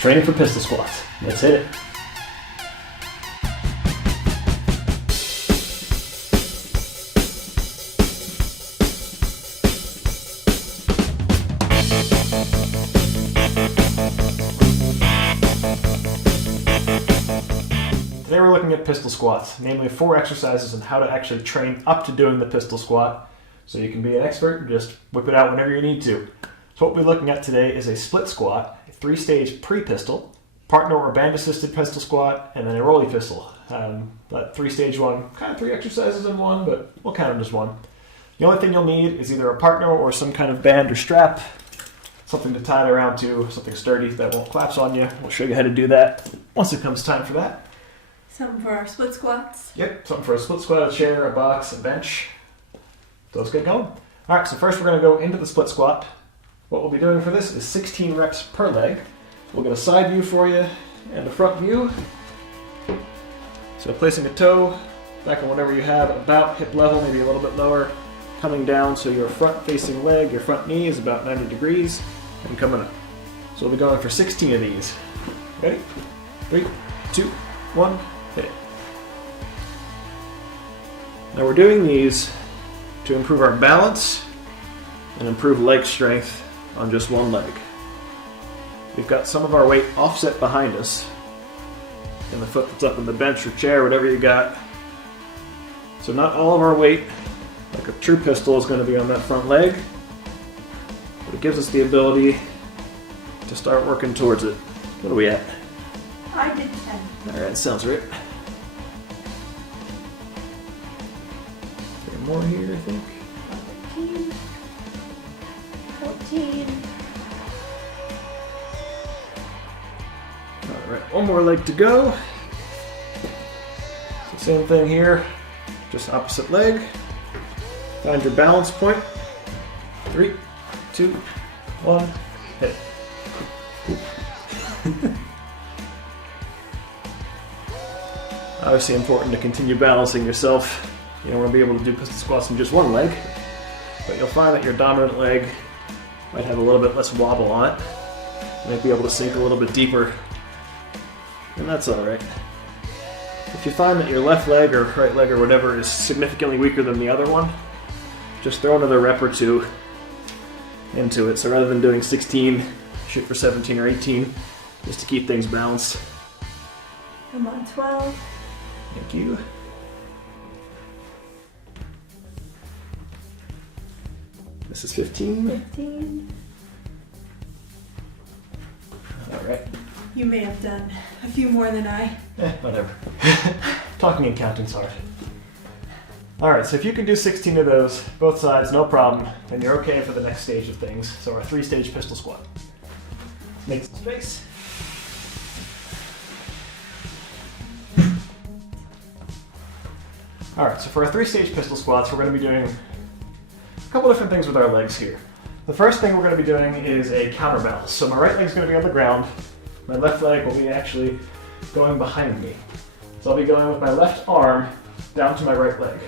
Training for pistol squats. Let's hit it. Today we're looking at pistol squats, namely 4 exercises on how to actually train up to doing the pistol squat so you can be an expert and just whip it out whenever you need to. So what we're looking at today is a split squat, a 3-stage pre-pistol, partner or band-assisted pistol squat, and then a rolly pistol. That 3-stage one, kind of 3 exercises in one, but we'll count them as one. The only thing you'll need is either a partner or some kind of band or strap, something to tie it around to, something sturdy that won't collapse on you. We'll show you how to do that once it comes time for that. Something for our split squats. Yep, something for a split squat, a chair, a box, a bench. So let's get going. All right, so first we're going to go into the split squat. What we'll be doing for this is 16 reps per leg. We'll get a side view for you and a front view. So placing a toe back on whatever you have, about hip level, maybe a little bit lower, coming down so your front facing leg, your front knee is about 90 degrees, and coming up. So we'll be going for 16 of these. Ready? 3, 2, 1, hit it. Now we're doing these to improve our balance and improve leg strength on just one leg. We've got some of our weight offset behind us and the foot that's up in the bench or chair, whatever you got. So not all of our weight, like a true pistol, is going to be on that front leg, but it gives us the ability to start working towards it. What are we at? I did 10. Alright, sounds right. More here, I think. 13, 14. Alright, one more leg to go. So same thing here, just opposite leg. Find your balance point. 3, 2, 1, hit. Obviously important to continue balancing yourself. You don't want to be able to do pistol squats in just one leg, but you'll find that your dominant leg might have a little bit less wobble on it. You might be able to sink a little bit deeper, and that's alright. If you find that your left leg or right leg or whatever is significantly weaker than the other one, just throw another rep or 2 into it. So rather than doing 16, shoot for 17 or 18, just to keep things balanced. I'm on 12. Thank you. This is 15. 15. Alright. You may have done a few more than I. Whatever. Talking and counting's hard. Alright, so if you can do 16 of those, both sides, no problem, then you're okay for the next stage of things. So our 3-stage pistol squat. Make some space. Alright, so for our 3-stage pistol squats, we're going to be doing a couple different things with our legs here. The first thing we're going to be doing is a counterbalance. So my right leg is going to be on the ground. My left leg will be actually going behind me. So I'll be going with my left arm down to my right leg.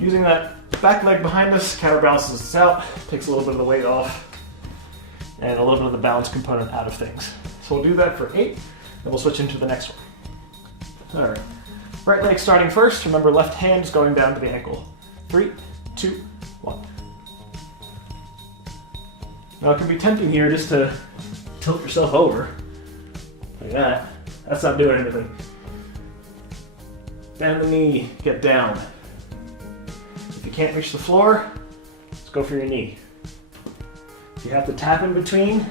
Using that back leg behind us, counterbalances us out, takes a little bit of the weight off, and a little bit of the balance component out of things. So we'll do that for 8, and we'll switch into the next one. Alright. Right leg starting first. Remember, left hand is going down to the ankle. 3, 2, 1. Now it can be tempting here just to tilt yourself over. Like that. That's not doing anything. Bend the knee, get down. If you can't reach the floor, just go for your knee. If you have to tap in between,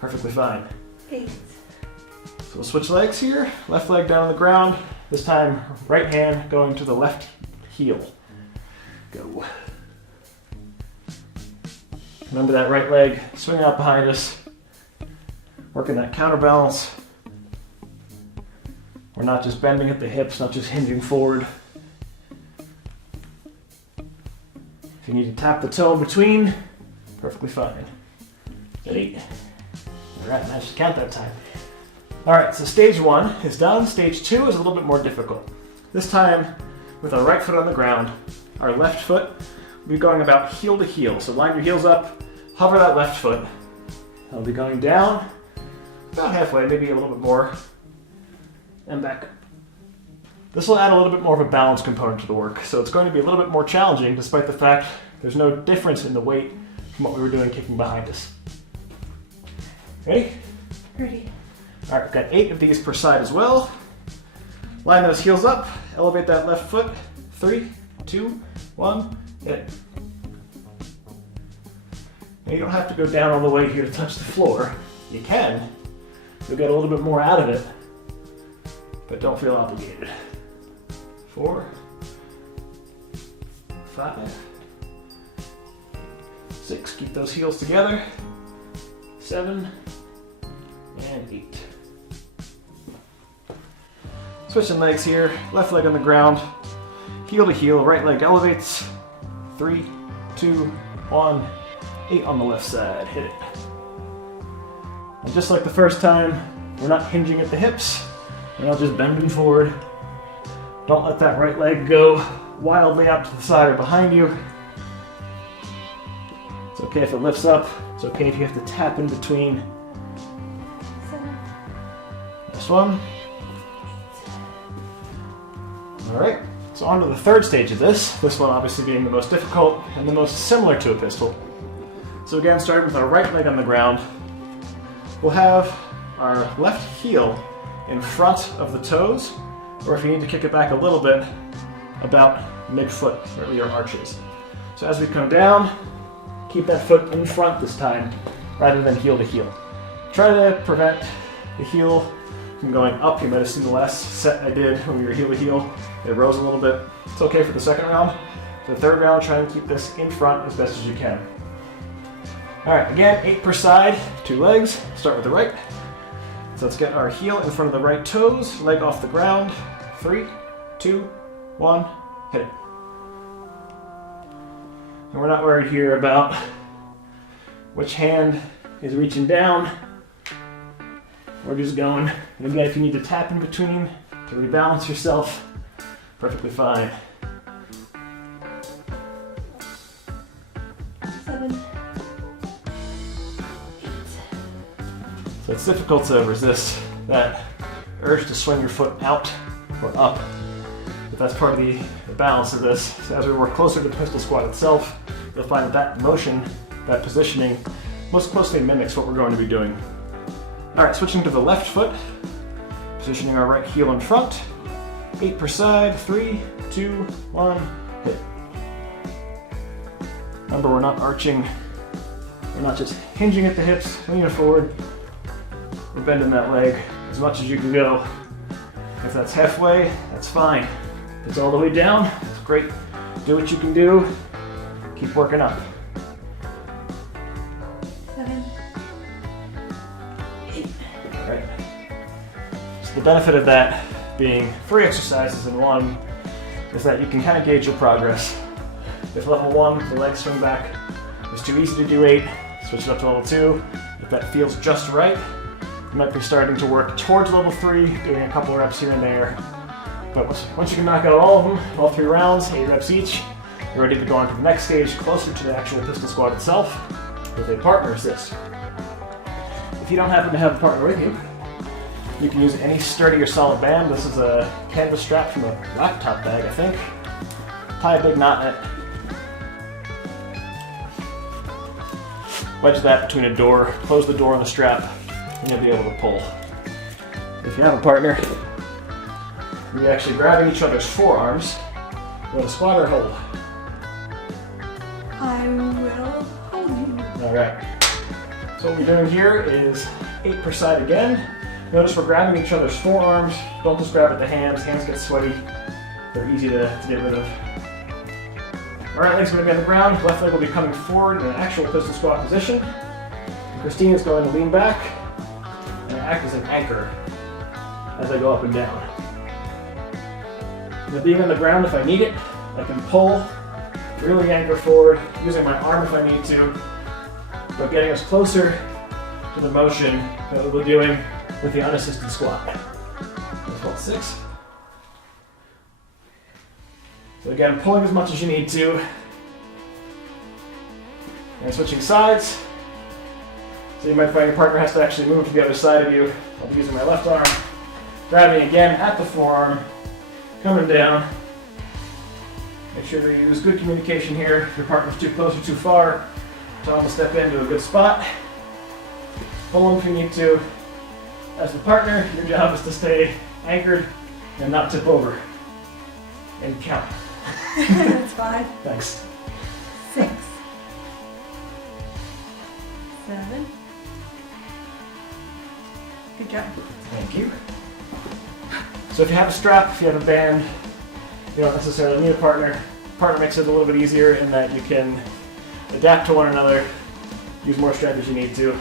perfectly fine. 8. So we'll switch legs here. Left leg down on the ground. This time, right hand going to the left heel. Go. Remember that right leg, swing out behind us. Working that counterbalance. We're not just bending at the hips, not just hinging forward. If you need to tap the toe in between, perfectly fine. 8. All right, managed to count that time. All right, so stage 1 is done. Stage 2 is a little bit more difficult. This time, with our right foot on the ground, our left foot we'll be going about heel to heel. So line your heels up, hover that left foot. I'll be going down about halfway, maybe a little bit more, and back up. This will add a little bit more of a balance component to the work, so it's going to be a little bit more challenging despite the fact there's no difference in the weight from what we were doing kicking behind us. Ready? Ready. All right, we've got 8 of these per side as well. Line those heels up, elevate that left foot. 3, 2, 1, hit it. Now you don't have to go down all the way here to touch the floor. You can. You'll get a little bit more out of it, but don't feel obligated. 4, 5, 6, keep those heels together. 7, and 8. Switching legs here, left leg on the ground, heel to heel, right leg elevates. 3, 2, 1, 8 on the left side, hit it. And just like the first time, we're not hinging at the hips, we're not just bending forward. Don't let that right leg go wildly out to the side or behind you. It's okay if it lifts up, it's okay if you have to tap in between. 7. Next one. Alright, so on to the third stage of this one obviously being the most difficult and the most similar to a pistol. So again, starting with our right leg on the ground, we'll have our left heel in front of the toes, or if you need to kick it back a little bit, about mid-foot, where your arch is. So as we come down, keep that foot in front this time, rather than heel to heel. Try to prevent the heel from going up. You might have seen the last set I did when we were heel to heel. It rose a little bit. It's okay for the second round. For the third round, try and keep this in front as best as you can. All right, again, 8 per side, 2 legs. Start with the right. So let's get our heel in front of the right toes, leg off the ground. 3, 2, 1, hit it. And we're not worried here about which hand is reaching down. We're just going. And again, if you need to tap in between to rebalance yourself, perfectly fine. 7. 8. So it's difficult to resist that urge to swing your foot out or up. But that's part of the balance of this. So as we work closer to the pistol squat itself, you'll find that that motion, that positioning, most closely mimics what we're going to be doing. All right, switching to the left foot, positioning our right heel in front. 8 per side, 3, 2, 1, hit. Remember, we're not arching. We're not just hinging at the hips, leaning forward. We're bending that leg as much as you can go. If that's halfway, that's fine. If it's all the way down, that's great. Do what you can do. Keep working up. 7. 8. All right. So the benefit of that being 3 exercises in one is that you can kind of gauge your progress. If level 1, the leg swing back is too easy to do 8, switch it up to level 2. If that feels just right, you might be starting to work towards level 3, doing a couple reps here and there. But once you can knock out all of them, all 3 rounds, 8 reps each, you're ready to go on to the next stage, closer to the actual pistol squat itself, with a partner assist. If you don't happen to have a partner with you, you can use any sturdy or solid band. This is a canvas strap from a laptop bag, I think. Tie a big knot in it. Wedge that between a door, close the door on the strap, and you'll be able to pull. If you have a partner, you're actually grabbing each other's forearms. You want to squat or hold? I will hold you. All right. So what we're doing here is 8 per side again. Notice we're grabbing each other's forearms. Don't just grab at the hands. Hands get sweaty. They're easy to get rid of. All right, leg's going to be on the ground. Left leg will be coming forward in an actual pistol squat position. Christine is going to lean back and act as an anchor as I go up and down. Now, being on the ground, if I need it, I can pull, really anchor forward, using my arm if I need to, but getting us closer to the motion that we'll be doing with the unassisted squat. That's called 6. So again, pulling as much as you need to, And switching sides. So you might find your partner has to actually move to the other side of you. I'll be using my left arm. Grabbing again at the forearm. Coming down. Make sure that you use good communication here. If your partner's too close or too far, tell them to step into a good spot. Pull them if you need to. As the partner, your job is to stay anchored and not tip over. And count. That's 5, Thanks. 6, 7. Good job. Thank you. So if you have a strap, if you have a band, you don't necessarily need a partner. Partner makes it a little bit easier in that you can adapt to one another, use more strength as you need to.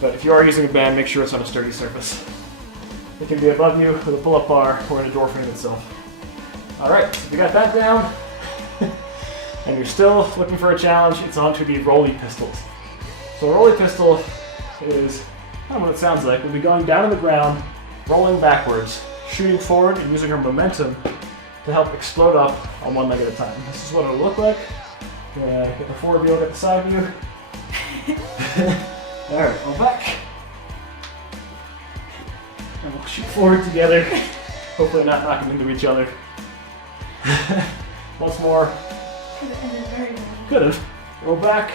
But if you are using a band, make sure it's on a sturdy surface. It can be above you with a pull-up bar or an door frame itself. All right, so if you got that down, and you're still looking for a challenge, it's on to the rolly pistols. So a rolly pistol is, I don't know what it sounds like. We'll be going down on the ground, rolling backwards, shooting forward, and using our momentum to help explode up on one leg at a time. This is what it'll look like. Get the forward view, get the side view. All right, roll back. And we'll shoot forward together, hopefully not knocking into each other. Once more. Could have ended very well. Could have. Roll back,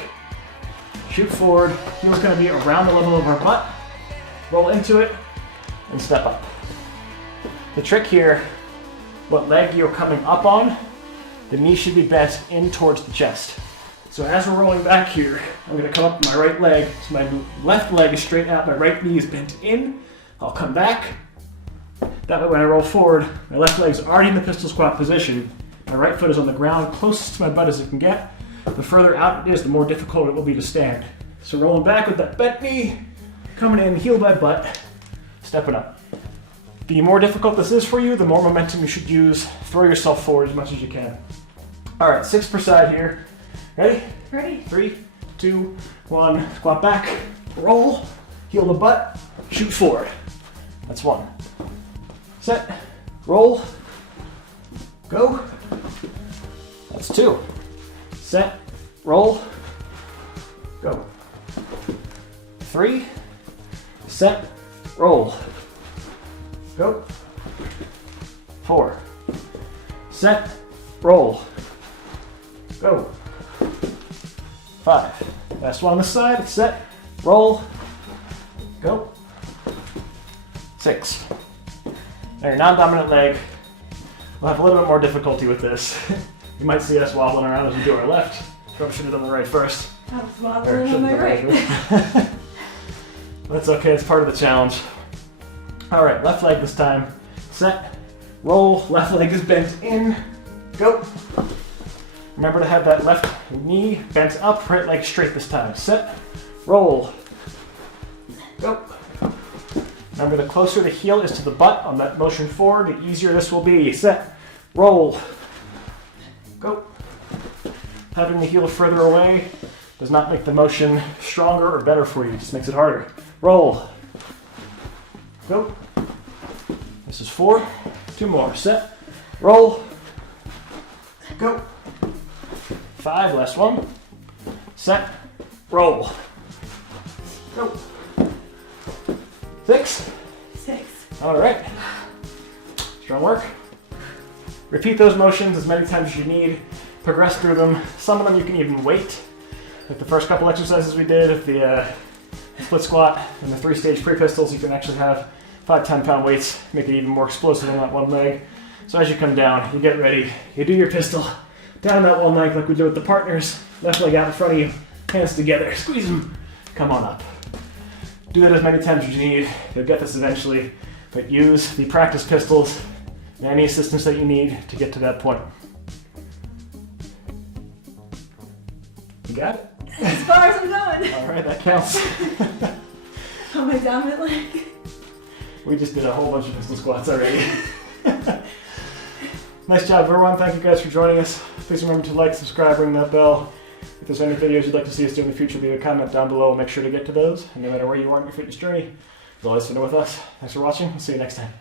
shoot forward. Heel's going to be around the level of our butt. Roll into it, and step up. The trick here, what leg you're coming up on, the knee should be bent in towards the chest. So as we're rolling back here, I'm going to come up with my right leg. So my left leg is straight out, my right knee is bent in. I'll come back. That way when I roll forward, my left leg is already in the pistol squat position. My right foot is on the ground, closest to my butt as it can get. The further out it is, the more difficult it will be to stand. So rolling back with that bent knee, coming in, heel by butt, stepping up. The more difficult this is for you, the more momentum you should use. Throw yourself forward as much as you can. All right, 6 per side here. Ready? Ready. 3, 2, 1. Squat back, roll, heel to butt, shoot forward. That's 1. Set, roll, go. That's 2. Set, roll, go. 3, set, roll, go. 4, set, roll, go. 5, last one on the side, set, roll, go. 6. Now your non-dominant leg will have a little bit more difficulty with this. You might see us wobbling around as we do our left. Probably should have done the right first. I was wobbling on my right. That's okay, it's part of the challenge. All right, left leg this time. Set, roll, left leg is bent in, go. Remember to have that left knee bent up, right leg straight this time. Set, roll, go. Remember, the closer the heel is to the butt on that motion forward, the easier this will be. Set, roll, go. Having the heel further away does not make the motion stronger or better for you, it just makes it harder. Roll, go. This is 4, 2 more. Set, roll, go. 5, last one. Set, roll, go. 6. 6. All right. Strong work. Repeat those motions as many times as you need. Progress through them. Some of them you can even wait. Like the first couple exercises we did with the split squat and the 3-stage pre-pistols, you can actually have 5 10-pound weights, make it even more explosive on that one leg. So as you come down, you get ready, you do your pistol, down that one leg like we did with the partners, left leg out in front of you, hands together, squeeze them, come on up. Do that as many times as you need. You'll get this eventually, but use the practice pistols and any assistance that you need to get to that point. You got it? As far as I'm going. All right, that counts. On my dominant leg. We just did a whole bunch of pistol squats already. Nice job, everyone. Thank you guys for joining us. Please remember to like, subscribe, ring that bell. If there's any videos you'd like to see us do in the future, leave a comment down below. We'll make sure to get to those. And no matter where you are in your fitness journey, you'll always fit in with us. Thanks for watching. We'll see you next time.